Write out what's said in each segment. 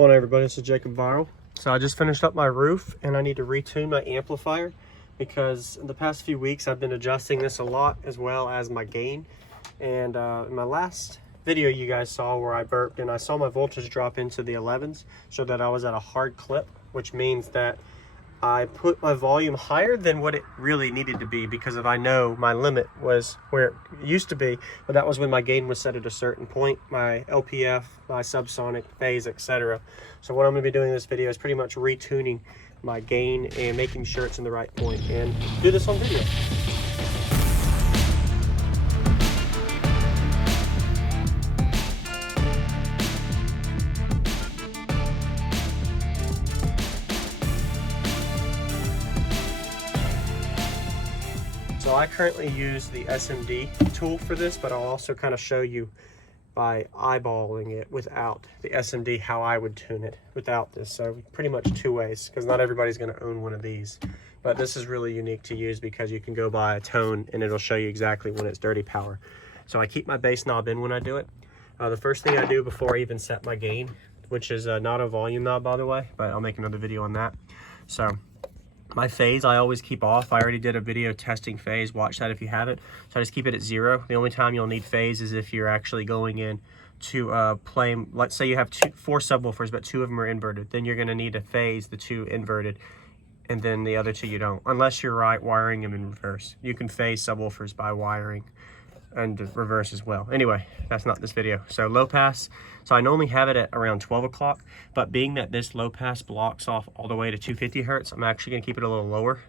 going on, everybody? This is Jacob Viral. So I just finished up my roof and I need to retune my amplifier because in the past few weeks I've been adjusting this a lot as well as my gain. And in my last video you guys saw where I burped and I saw my voltage drop into the 11s, so that I was at a hard clip, which means that I put my volume higher than what it really needed to be, because I know my limit was where it used to be, but that was when my gain was set at a certain point, my LPF, my subsonic, phase, etc. So what I'm going to be doing in this video is pretty much retuning my gain and making sure it's in the right point, and do this on video. So I currently use the SMD tool for this, but I'll also kind of show you by eyeballing it without the SMD how I would tune it without this. So pretty much two ways, because not everybody's going to own one of these. But this is really unique to use because you can go by a tone and it'll show you exactly when it's dirty power. So I keep my bass knob in when I do it. The first thing I do before I even set my gain, which is not a volume knob by the way, but I'll make another video on that. So my phase I always keep off. I already did a video testing phase, watch that if you haven't. So I just keep it at 0. The only time you'll need phase is if you're actually going in to play, let's say you have 4 subwoofers but 2 of them are inverted, then you're going to need to phase the 2 inverted and then the other 2 you don't, unless you're wiring them in reverse. You can phase subwoofers by wiring and reverse as well. Anyway, that's not this video. So low pass, so I normally have it at around 12 o'clock, but being that this low pass blocks off all the way to 250 hertz, I'm actually gonna keep it a little lower.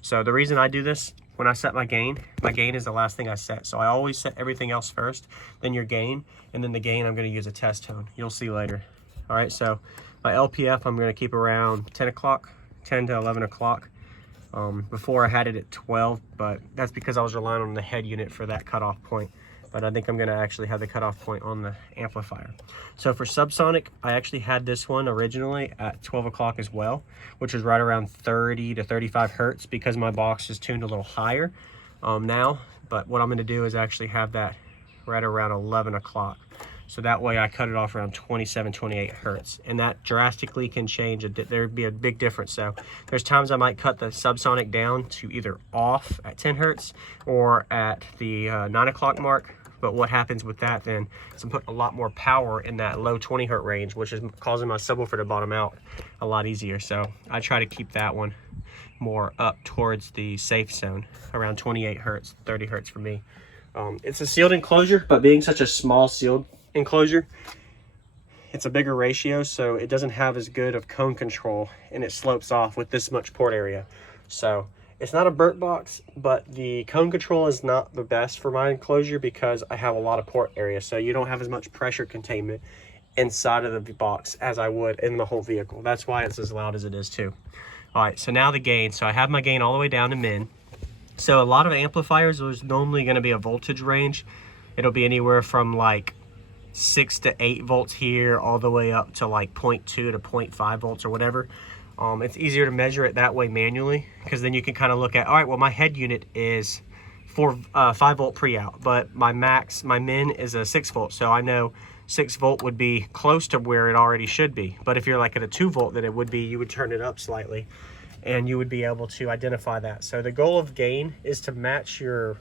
So the reason I do this, when I set my gain is the last thing I set. So I always set everything else first, then your gain, and then the gain I'm gonna use a test tone. You'll see later. All right, so my LPF I'm gonna keep around 10 o'clock, 10 to 11 o'clock. Before I had it at 12, but that's because I was relying on the head unit for that cutoff point. But I think I'm gonna actually have the cutoff point on the amplifier. So for subsonic, I actually had this one originally at 12 o'clock as well, which was right around 30 to 35 hertz because my box is tuned a little higher now. But what I'm gonna do is actually have that right around 11 o'clock. So that way I cut it off around 27, 28 hertz. And that drastically can change. There'd be a big difference. So there's times I might cut the subsonic down to either off at 10 hertz or at the 9 o'clock mark. But what happens with that then is I'm putting a lot more power in that low 20 hertz range, which is causing my subwoofer to bottom out a lot easier. So I try to keep that one more up towards the safe zone, around 28 hertz, 30 hertz for me. It's a sealed enclosure, but being such a small sealed enclosure, it's a bigger ratio, so it doesn't have as good of cone control and it slopes off with this much port area. So it's not a burnt box, but the cone control is not the best for my enclosure because I have a lot of port area, so you don't have as much pressure containment inside of the box as I would in the whole vehicle. That's why it's as loud as it is too. All right, so now the gain. So I have my gain all the way down to min. So a lot of amplifiers, there's normally going to be a voltage range. It'll be anywhere from like 6 to 8 volts here all the way up to like 0.2 to 0.5 volts or whatever. It's easier to measure it that way manually, because then you can kind of look at, all right, well my head unit is 5 volt pre-out, but my min is a 6 volt, so I know 6 volt would be close to where it already should be. But if you're like at a 2 volt, then it would be, you would turn it up slightly and you would be able to identify that. So the goal of gain is to match your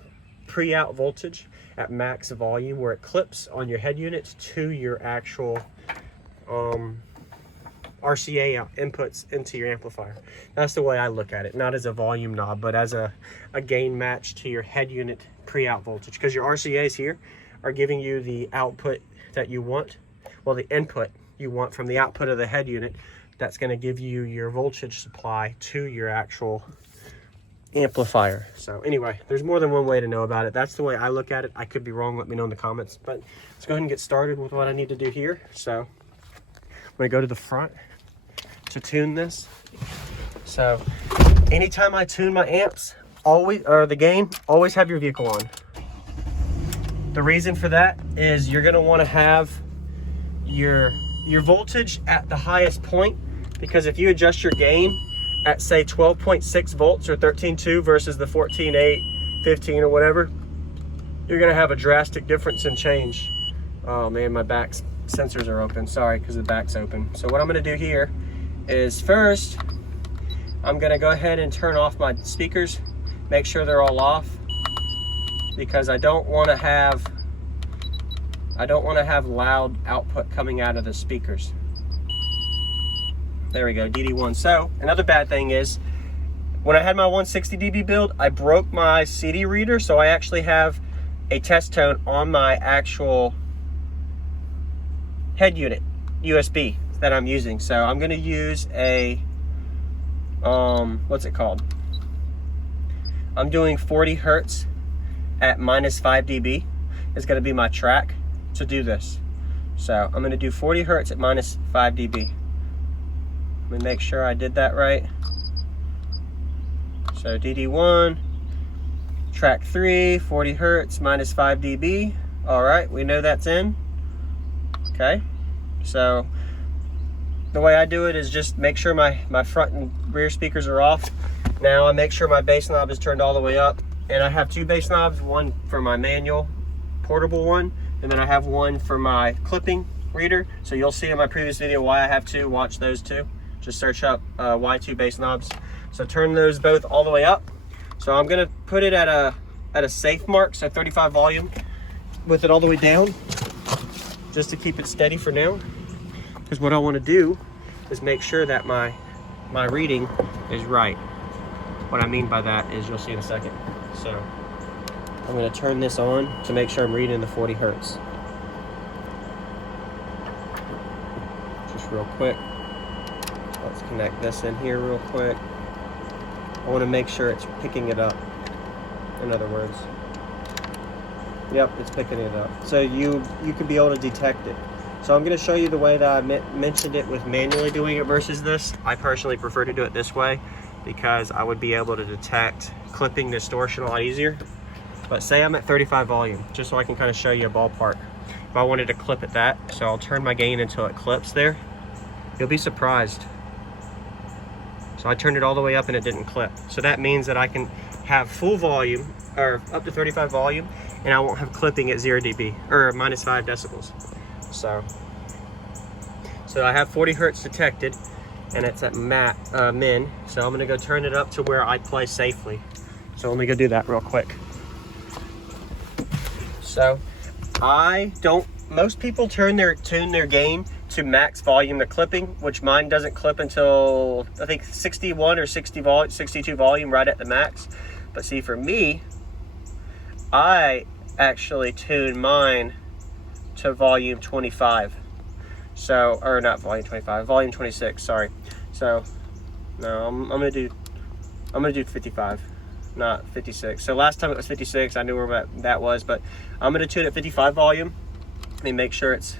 pre-out voltage at max volume where it clips on your head unit to your actual RCA inputs into your amplifier. That's the way I look at it, not as a volume knob, but as a gain match to your head unit pre-out voltage, because your RCAs here are giving you the output that you want, well, the input you want from the output of the head unit. That's going to give you your voltage supply to your actual amplifier. So anyway, there's more than one way to know about it. That's the way I look at it. I could be wrong, let me know in the comments, but let's go ahead and get started with what I need to do here. So I'm going to go to the front to tune this. So anytime I tune my amps, always, or the gain, always have your vehicle on. The reason for that is you're going to want to have your voltage at the highest point, because if you adjust your gain at say 12.6 volts or 13.2 versus the 14.8, 15 or whatever, you're gonna have a drastic difference in change. Oh man, my back's sensors are open. Sorry, because the back's open. So what I'm going to do here is first, I'm going to go ahead and turn off my speakers. Make sure they're all off, because I don't want to have loud output coming out of the speakers. There we go, DD1. So another bad thing is, when I had my 160 dB build, I broke my CD reader, so I actually have a test tone on my actual head unit USB that I'm using. So I'm going to use a what's it called? I'm doing 40 hertz at -5 dB. Is going to be my track to do this. So I'm going to do 40 hertz at -5 dB. Let me make sure I did that right. So DD1, track 3, 40 hertz, -5 dB. All right, we know that's in. Okay, so the way I do it is just make sure my front and rear speakers are off. Now I make sure my bass knob is turned all the way up. And I have two bass knobs, one for my manual portable one, and then I have one for my clipping reader. So you'll see in my previous video why I have two. Watch those two. Just search up Y2 bass knobs. So turn those both all the way up. So I'm gonna put it at a safe mark, so 35 volume, with it all the way down, just to keep it steady for now. Because what I want to do is make sure that my reading is right. What I mean by that is, you'll see in a second. So I'm going to turn this on to make sure I'm reading the 40 hertz. Just real quick. Let's connect this in here real quick. I want to make sure it's picking it up. In other words. Yep, it's picking it up. So you can be able to detect it. So I'm going to show you the way that I mentioned it with manually doing it versus this. I personally prefer to do it this way, because I would be able to detect clipping distortion a lot easier. But say I'm at 35 volume, just so I can kind of show you a ballpark. If I wanted to clip at that, so I'll turn my gain until it clips there. You'll be surprised. So I turned it all the way up and it didn't clip. So that means that I can have full volume, or up to 35 volume, and I won't have clipping at 0 dB, or -5 decibels. So I have 40 hertz detected, and it's at min. So I'm gonna go turn it up to where I play safely. So let me go do that real quick. So most people tune their gain to max volume to clipping, which mine doesn't clip until I think 61 or 62 volume, right at the max. But see, for me, I actually tune mine to volume 25. So, or not volume 25, volume 26, sorry. So no, I'm gonna do 55, not 56. So last time it was 56, I knew where that was, but I'm gonna tune at 55 volume. Let me make sure it's,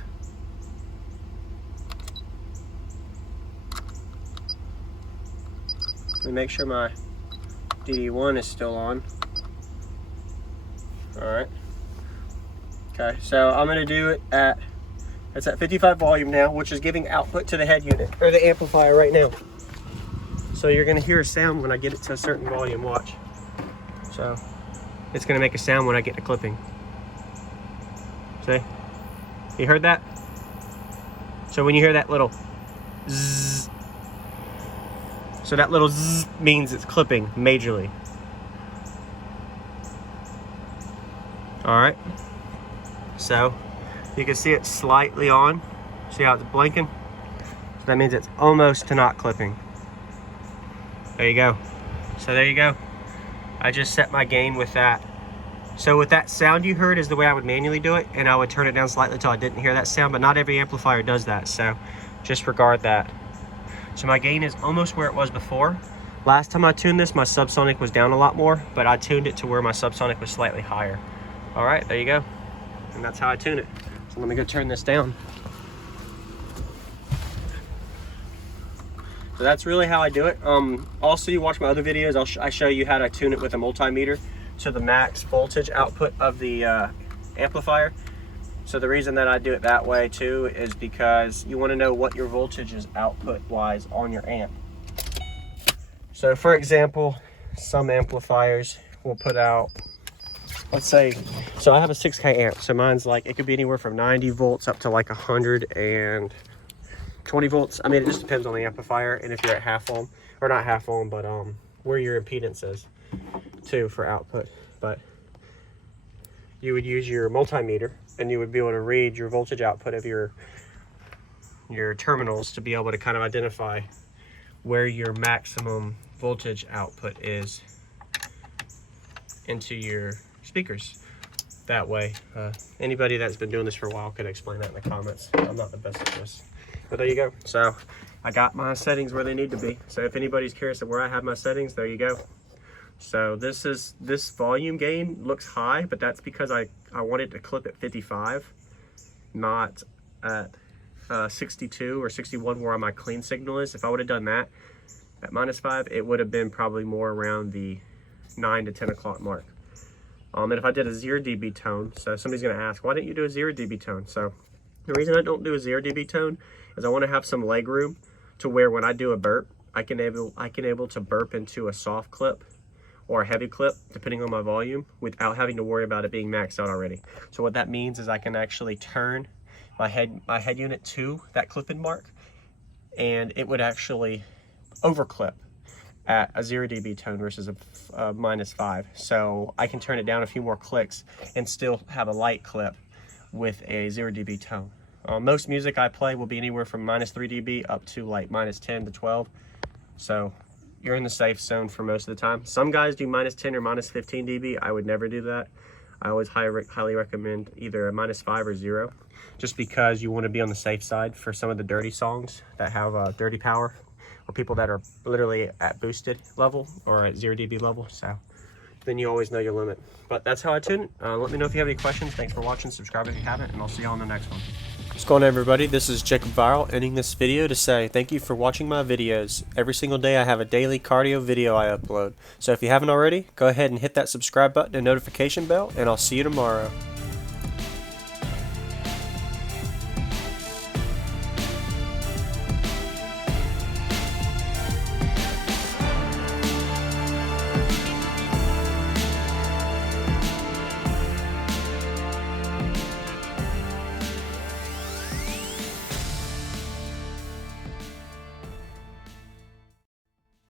let me make sure my DD1 is still on. All right. Okay, so I'm gonna do it it's at 55 volume now, which is giving output to the head unit, or the amplifier right now. So you're gonna hear a sound when I get it to a certain volume, watch. So it's gonna make a sound when I get to clipping. See? You heard that? So when you hear that little zzz, so that little zzz means it's clipping majorly. All right. So you can see it slightly on. See how it's blinking? So that means it's almost to not clipping. There you go. So there you go. I just set my gain with that. So with that sound you heard is the way I would manually do it, and I would turn it down slightly until I didn't hear that sound, but not every amplifier does that, so just regard that. So my gain is almost where it was before. Last time I tuned this, my subsonic was down a lot more, but I tuned it to where my subsonic was slightly higher. All right, there you go. And that's how I tune it. So let me go turn this down. So that's really how I do it. Also, you watch my other videos, I show you how to tune it with a multimeter to the max voltage output of the amplifier. So the reason that I do it that way too is because you want to know what your voltage is output wise on your amp. So for example, some amplifiers will put out let's say, so I have a 6K amp, so mine's like, it could be anywhere from 90 volts up to like 120 volts. I mean, it just depends on the amplifier and if you're at half ohm, or not half ohm, but where your impedance is too for output. But you would use your multimeter and you would be able to read your voltage output of your terminals to be able to kind of identify where your maximum voltage output is into your speakers. That way, anybody that's been doing this for a while could explain that in the comments. I'm not the best at this, but there you go. So I got my settings where they need to be. So if anybody's curious of where I have my settings, there you go. So this volume gain looks high, but that's because I wanted to clip at 55, not at 62 or 61 where my clean signal is. If I would have done that at -5, it would have been probably more around the 9 to 10 o'clock mark. And if I did a 0 dB tone, so somebody's going to ask, why didn't you do a 0 dB tone? So the reason I don't do a 0 dB tone is I want to have some leg room to where when I do a burp, I can able to burp into a soft clip or a heavy clip, depending on my volume, without having to worry about it being maxed out already. So what that means is I can actually turn my head unit to that clipping mark, and it would actually overclip at a 0 dB tone versus a -5. So I can turn it down a few more clicks and still have a light clip with a 0 dB tone. Most music I play will be anywhere from -3 dB up to like -10 to 12. So you're in the safe zone for most of the time. Some guys do -10 or -15 dB. I would never do that. I always highly recommend either a -5 or 0, just because you want to be on the safe side for some of the dirty songs that have dirty power, or people that are literally at boosted level or at 0 dB level. So then you always know your limit. But that's how I tune it. Let me know if you have any questions. Thanks for watching. Subscribe if you haven't, and I'll see you on the next one. What's going on, everybody? This is Jacob Viral, ending this video to say thank you for watching my videos. Every single day I have a daily cardio video I upload. So if you haven't already, go ahead and hit that subscribe button and notification bell, and I'll see you tomorrow.